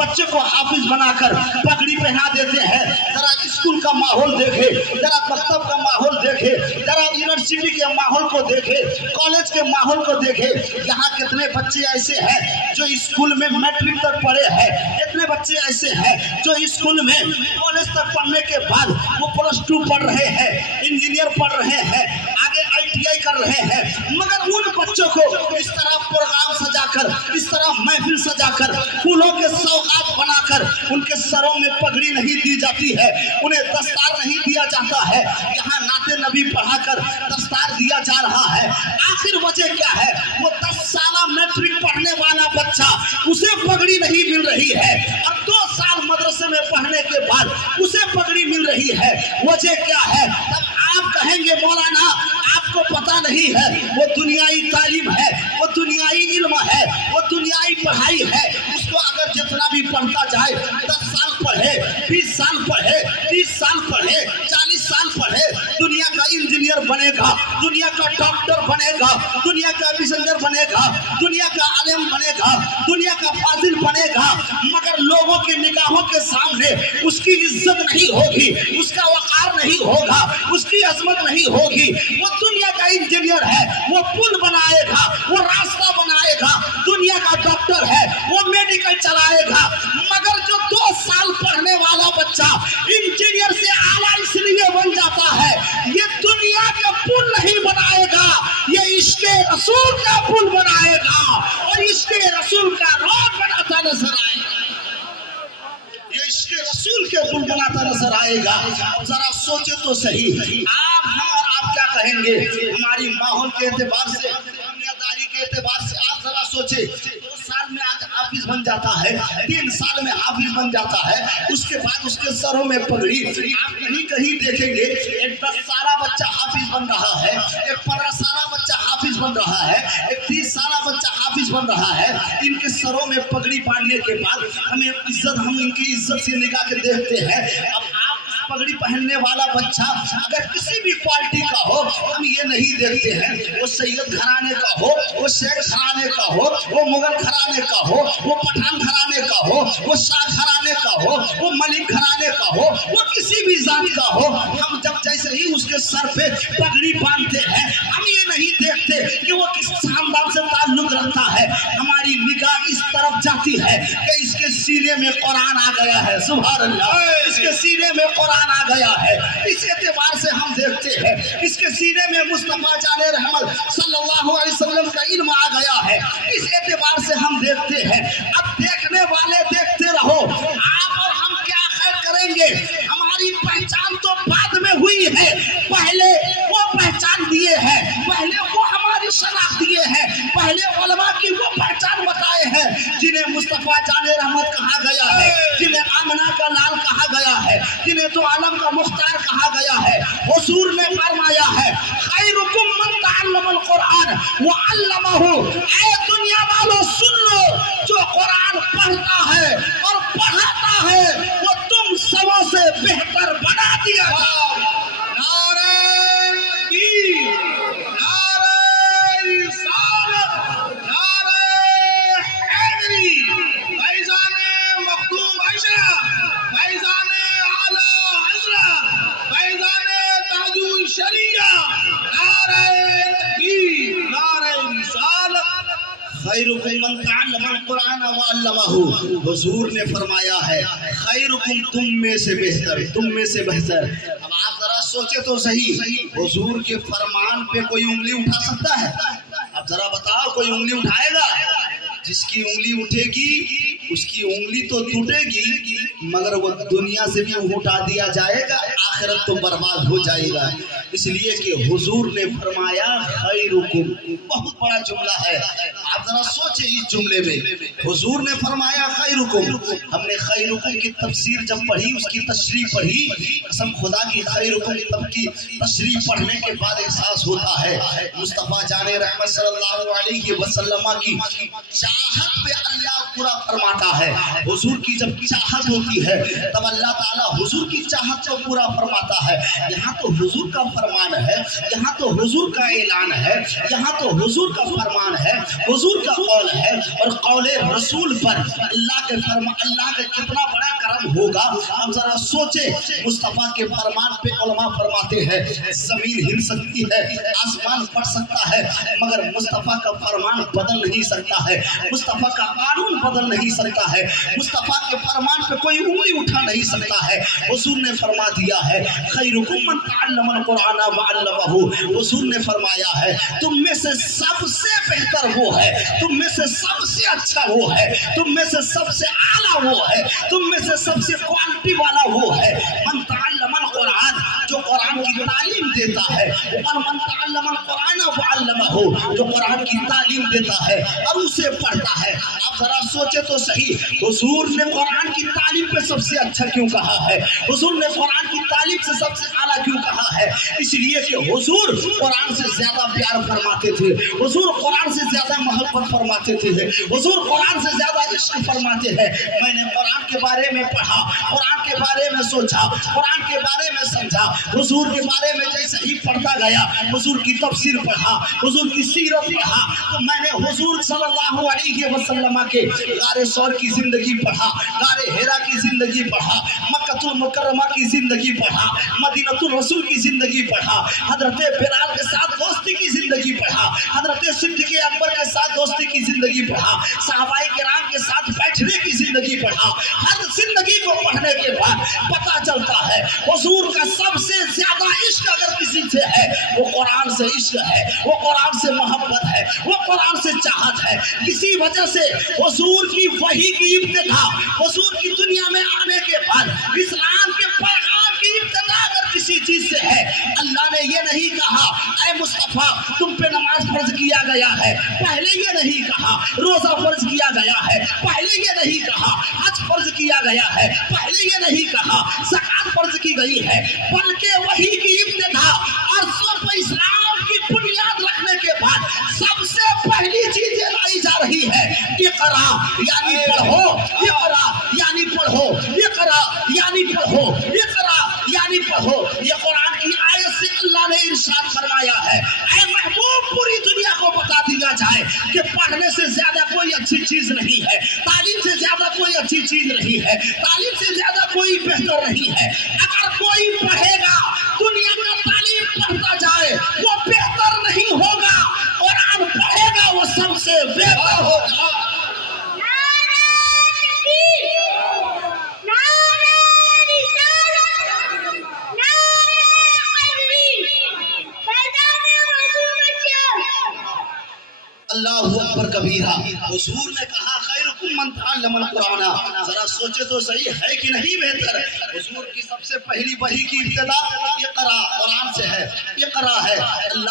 बच्चे को हाफिज बनाकर पगड़ी पहना देते हैं। जरा स्कूल का माहौल देखे, जरा मकतब का माहौल देखे, जरा यूनिवर्सिटी के माहौल को देखे, कॉलेज के माहौल को देखे। यहाँ कितने बच्चे ऐसे हैं जो स्कूल में मैट्रिक तक पढ़े हैं, इतने बच्चे ऐसे हैं जो स्कूल में कॉलेज तक पढ़ने के बाद वो +2 पढ़ रहे हैं, इंजीनियर पढ़ रहे हैं, आगे ITI कर रहे हैं। मगर उन बच्चों को इस तरह प्रोग्राम सजाकर, इस तरह महफिल सजाकर, फूलों के सौगात बनाकर उनके सरों में पगड़ी नहीं दी जाती है, उन्हें दस्तार नहीं दिया जाता है। यहाँ नाते नबी पढ़ाकर दस्तार दिया जा रहा है। आखिर वजह क्या है? वो 10 साल मैट्रिक पढ़ने वाला बच्चा, उसे पगड़ी नहीं मिल रही है, और 2 साल मदरसे में पढ़ने के बाद उसे पगड़ी मिल रही है। वजह क्या है? तब आप कहेंगे मौलाना आपको पता नहीं है, वो दुनियाई तालीम है, वो दुनियाई इल्म है, वो दुनियाई पढ़ाई है। उसको अगर जितना भी पढ़ता जाए, 10 साल पढ़े, 20 साल पढ़े, 30 साल पढ़े, 40 साल पढ़े, दुनिया का इंजीनियर बनेगा, दुनिया का डॉक्टर बनेगा, दुनिया का मिशनर बनेगा, दुनिया का आलिम बनेगा, दुनिया का फाजिल बनेगा। मगर लोगों की निगाहों के सामने उसकी इज्जत नहीं होगी, उसका वक़ार नहीं होगा, उसकी अजमत नहीं होगी। वो दुनिया का इंजीनियर है, वो पुल बनाएगा, वो रास्ता बनाएगा, दुनिया का डॉक्टर है, वो मेडिकल चलाएगा। मगर जो 2 साल पढ़ने वाला बच्चा इंजीनियर से आला इसलिए बन जाता है, ये दुनिया का पुल नहीं बनाएगा, ये इश्क़े रसूल का पुल बनाएगा, और इश्क़े रसूल का रोड बनाता नजर आएगा। ये इश्क़े रसूल के पुल बनाता नजर आएगा। अब जरा सोचे तो सही, आप हम और आप क्या कहेंगे? हमारी माहौल के एतबार से, दुनियादारी के एतबार से आप जरा सोचे। 2 साल में आज हाफिज बन जाता है, 3 साल में हाफिज बन जाता है, उसके बाद उसके सरों में पगड़ी। आप कहीं कहीं देखेंगे एक 10 साल बच्चा हाफिज बन रहा है, एक 15 साल बच्चा हाफिज बन रहा है, एक 30 साल बच्चा हाफिज बन रहा है। इनके सरों में पगड़ी बांधने के बाद हमें इज्जत, हम इनकी इज्जत से निगाह के देखते हैं। अब आप पगड़ी पहनने वाला बच्चा अगर किसी भी क्वालिटी का हो, हम ये नहीं देखते हैं वो सैयद घराने का हो, वो शेख घराने का हो, वो मुगल घराने का हो, वो पठान घराने का हो, वो शाह घराने का हो, वो मलिक घराने का हो, वो किसी भी जात का हो। हम जब जैसे ही उसके सर पे पगड़ी बांधते हैं, हम ये नहीं देखते कि वो किस खानदान से ताल्लुक रखता है। हमारी निगाह इस तरफ जाती है कि इसके सीने में कुरान आ गया है, सुभान अल्लाह, इसके सीने में कुरान आ गया है। इस एतबार से हम देखते हैं, इसके सीने में मुस्तफा जाने रहमत सल्लल्लाहु अलैहि वसल्लम का इल्म आ गया है। इस एतबार से हम देखते हैं। अब देखने वाले देखते रहो, आप और हम क्या खैर करेंगे? हमारी पहचान तो बाद में हुई है, पहले वो पहचान दिए हैं, पहले वो हमारी शनाख्त दिए हैं, पहले उलमा की वो पहचान बताए हैं, जिन्हें मुस्तफा जाने रहमत कहा गया है, जिन्हें आमना का लाल कहा गया है, जिन्हें तो आलम का मुख्तार कहा गया है। हुजूर ने फरमाया है, खैरुकुम मन तअल्लमल कुरान व अल्लमहु। ऐ दुनिया वालों सुन लो, जो कुरान पढ़ता है और पढ़ाता है वो तुम सबों से बेहतर बना दिया जाए। नारे तकबीर, नारे रिसालत, नारे हैदरी, फैज़ाने मखदूम अशरा, फैज़ाने आला हज़रत, फैज़ाने ताजुल शरिया, नारे तकबीर, नारे रिसालत। खैरुकुम मन तअल्लमल कुरान व अल्लमहु। हुजूर ने फरमाया है, खैरुकुम तुम में से बेहतर, तुम में से बेहतर। अब आप जरा सोचे तो सही, हुजूर के फरमान पे कोई उंगली उठा सकता है? अब जरा बताओ, कोई उंगली उठाएगा? जिसकी उंगली उठेगी उसकी उंगली तो टूटेगी, मगर वो दुनिया से भी उठा दिया जाएगा, आखिरत तो बर्बाद हो जाएगा। इसलिए कि हुजूर ने फरमाया खैरुकुम, बहुत बड़ा जुमला है। आप जरा सोचे इस जुमले में, हुजूर ने फरमाया खैरुकुम। हमने खैरुकुम की तफसीर जब पढ़ी, उसकी तशरीह पढ़ी, कसम खुदा की खैरुकुम तब की तशरीह पढ़ने के बाद एहसास होता है मुस्तफा जाने रहमत सल्लल्लाहु अलैहि वसल्लम की चाहत पे पे अल्लाह पूरा फरमाता है। हुजूर की जब चाहत होती है तब अल्लाह ताला हुजूर की चाहत को पूरा फरमाता है। यहाँ तो हुजूर का फरमान है, यहाँ तो हुजूर का ऐलान है, यहाँ तो हुजूर का फरमान है, हुजूर का कौल है। और कौले रसूल पर अल्लाह का कितना बड़ा करम होगा। हम जरा सोचे, मुस्तफ़ा के फरमान पे उलमा फरमाते हैं जमीन हिल सकती है, आसमान फट सकता है, मगर मुस्तफ़ा का फरमान बदल नहीं सकता है, मुस्तफ़ा का कानून बदल नहीं सकता है, मुस्तफ़ा के फरमान पे कोई उंगली उठा नहीं सकता है। हुजूर ने फरमा दिया है खैरुकुम मन तअल्लमल कुरान व अल्लमहु। हुजूर ने फरमाया है तुम में से सबसे बेहतर वो है, तुम में से सबसे अच्छा वो है, तुम में से सबसे आला वो है, तुम में से सबसे क्वालिटी वाला वो है मन तअल्लमल कुरान, जो कुरान की तालीम देता है, और मन तअल्लमल कुरान व अल्लमहु, जो कुरान की तालीम देता है और उसे पढ़ता है। आप जरा सोचे तो सही, हुजूर ने कुरान की तालीम पे सबसे अच्छा क्यों कहा है, हुजूर ने कुरान की तालीम से सबसे आला क्यों कहा है? इसलिए कि हुजूर कुरान से ज्यादा प्यार फरमाते थे, हुजूर कुरान से ज्यादा मोहब्बत फरमाते थे, हुजूर कुरान से ज्यादा इश्क फरमाते हैं। मैंने कुरान के बारे में पढ़ा, कुरान के बारे में सोचा, कुरान के बारे में समझा, हुजूर के बारे में जैसे ही पढ़ता गया, हुजूर की तफसीर पढ़ा, हुजूर की सीरत पढ़ा, तो मैंने हुजूर सल्लल्लाहु अलैहि वसल्लम के गारे सौर की जिंदगी पढ़ा, गारे हेरा की जिंदगी पढ़ा, मक्कतुल मुकर्रमा की जिंदगी पढ़ा, मदीनतुल रसूल की जिंदगी पढ़ा, हजरत बिलाल के साथ दोस्ती की जिंदगी पढ़ा, हजरत सिद्दीक़ अकबर के साथ दोस्ती की जिंदगी पढ़ा, सहाबाए किराम के साथ बैठने की जिंदगी पढ़ा। हर जिंदगी को पढ़ने के बाद पता चलता है हुजूर का सबसे ज्यादा इश्क अगर किसी से है वो कुरान से इश्क है, वो कुरान से मोहब्बत है, वो कुरान से चाहत है। इसी वजह से हुजूर की वही की इब्तिदा, हुजूर की दुनिया में आने के बाद इस्लाम के पैगाम की इब्तिदा अगर किसी चीज से है, अल्लाह ने ये नहीं कहा ऐ मुस्तफा तुम पे नमाज फर्ज किया गया है, पहले ये नहीं कहा रोजा फर्ज किया गया है, पहले ये नहीं कहा हज फर्ज किया गया है, पहले ये नहीं कहा ज़कात फर्ज की गई है, बल्कि वही की इब्तिदा और सब इस्लाम की बुनियाद रखने के बाद सबसे पहली चीज लाई जा रही है इक़रा, यानी पढ़ो, इक़रा यानी पढ़ो, इक़रा यानी पढ़ो, इक़रा यानी पढ़ो। ये कुरान की आयत से अल्लाह ने इरशाद फरमाया है ऐ महबूब पूरी दुनिया को बता दिया जाए कि पढ़ने से ज्यादा कोई अच्छी चीज नहीं है, तालीम से ज्यादा कोई अच्छी चीज नहीं है, तालीम से ज्यादा कोई बेहतर नहीं है। अगर कोई पढ़ेगा दुनिया का तालीम पढ़ता जाए वो बेहतर नहीं होगा, कुरान पढ़ेगा वो सबसे बेहतर होगा। अल्लाहु अकबर कबीरा। हुजूर ने कहा खैरुकुम मन तअल्लमल कुरान। जरा सोचे तो सही है कि नहीं बेहतर? हुजूर की सबसे पहली वही की इब्तिदा इक़रा कुरान से है, इक़रा है। अल्लाह